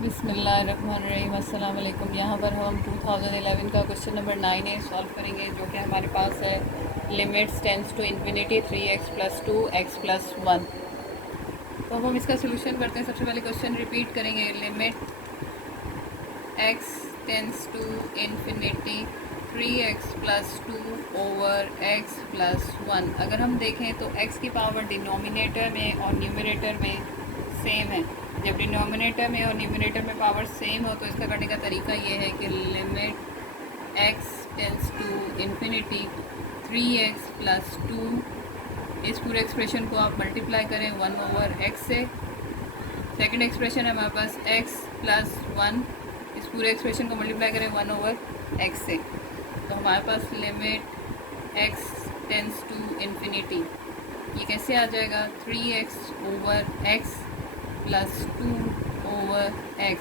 बिस्मिल्लाहिर्रहमानिर्रहीम अस्सलाम वालेकुम। यहाँ पर हम 2011 का क्वेश्चन नंबर 9A सॉल्व करेंगे, जो कि हमारे पास है limits tense to infinity 3x + 2x + 1। तो अब हम इसका सोल्यूशन करते हैं। सबसे पहले क्वेश्चन रिपीट करेंगे। Limit x tends to infinity 3x + 2/x + 1। अगर हम देखें तो x की पावर डिनोमिनेटर में और न्यूमरेटर में सेम है। जब डिनोमिनेटर में और न्यूमरेटर में पावर सेम हो तो इसका करने का तरीका ये है कि limit x tends to infinity 3x + 2, इस पूरे एक्सप्रेशन को आप मल्टीप्लाई करें 1/x से। सेकंड एक्सप्रेशन है हमारे पास x + 1, इस पूरे एक्सप्रेशन को मल्टीप्लाई करें 1/x से। तो हमारे पास limit x tends to infinity ये कैसे आ जाएगा, 3x/x + 2/x।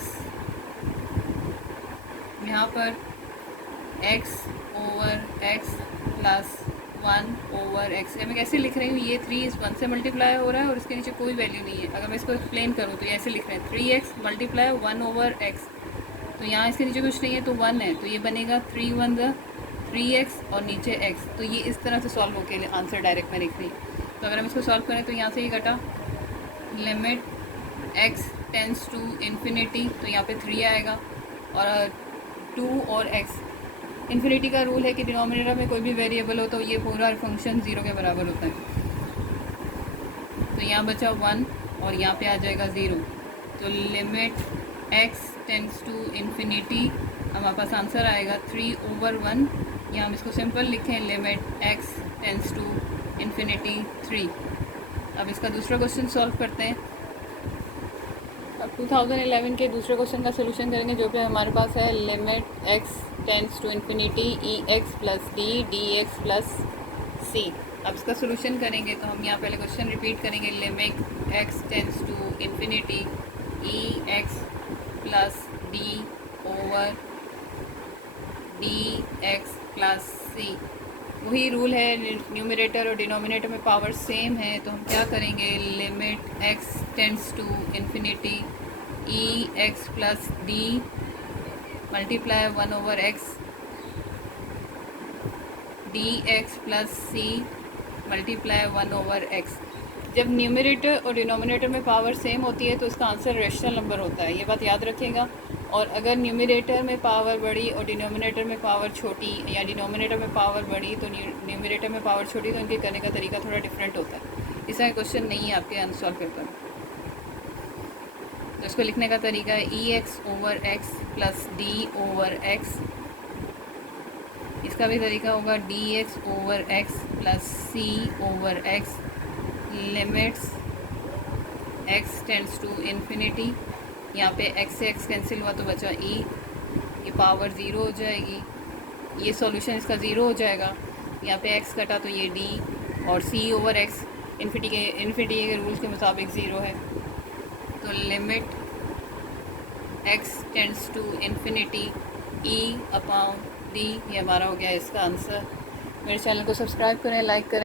यहाँ पर x/x + 1/x मैं कैसे लिख रही हूँ, ये 3 इस 1 से मल्टीप्लाई हो रहा है और इसके नीचे कोई वैल्यू नहीं है। अगर मैं इसको एक्सप्लेन करूँ तो ये ऐसे लिख रहे हैं 3x × 1/x। तो यहाँ इसके नीचे कुछ नहीं है तो 1 है, तो ये बनेगा 3 × 1 = 3x और नीचे x। तो ये इस तरह से सॉल्व होकर आंसर डायरेक्ट में लिख रही। तो अगर हम इसको सॉल्व करें तो यहाँ से ये कटा, limit x tends to infinity, तो यहाँ पे 3 आएगा और 2 और x। इन्फिनिटी का रूल है कि डिनोमिनेटर में कोई भी वेरिएबल हो तो ये पूरा फंक्शन 0 के बराबर होता है। तो यहाँ बचा 1 और यहाँ पे आ जाएगा 0। तो limit x tends to infinity, हमारे पास आंसर आएगा 3/1। यहाँ हम इसको सिंपल लिखें, limit x tends to infinity 3। अब इसका दूसरा क्वेश्चन सॉल्व करते हैं। अब 2011 के दूसरे क्वेश्चन का सोल्यूशन करेंगे, जो कि हमारे पास है limit x tends to infinity ex + d dx + c। अब इसका सोल्यूशन करेंगे तो हम यहाँ पहले क्वेश्चन रिपीट करेंगे। Limit x tends to infinity ex + d/dx + c। वही रूल है, न्यूमरेटर और डिनोमिनेटर में पावर सेम है, तो हम क्या करेंगे, limit x tends to infinity ex + d multiply 1/x dx + c multiply 1/x। जब न्यूमरेटर और डिनोमिनेटर में पावर सेम होती है तो इसका आंसर रेशनल नंबर होता है, ये बात याद रखिएगा। और अगर न्यूमरेटर में पावर बड़ी और डिनोमिनेटर में पावर छोटी, या डिनोमिनेटर में पावर बड़ी तो न्यूमरेटर में पावर छोटी, तो इनके करने का तरीका थोड़ा डिफरेंट होता है। इसका क्वेश्चन नहीं है आपके अनसॉल्व पेपर में। तो इसको लिखने का तरीका है ex/x + d/x। इसका भी तरीका होगा dx/x + c/x। Limits x tends to infinity, यहाँ पे x से x कैंसिल हुआ तो बचा e, ये पावर 0 हो जाएगी, ये सॉल्यूशन इसका 0 हो जाएगा। यहाँ पे x कटा तो ये d और c/x इन्फिनिटी के रूल्स के मुताबिक 0 है। तो limit x tends to infinity e/d, ये हमारा हो गया इसका आंसर। मेरे चैनल को सब्सक्राइब करें, लाइक करें।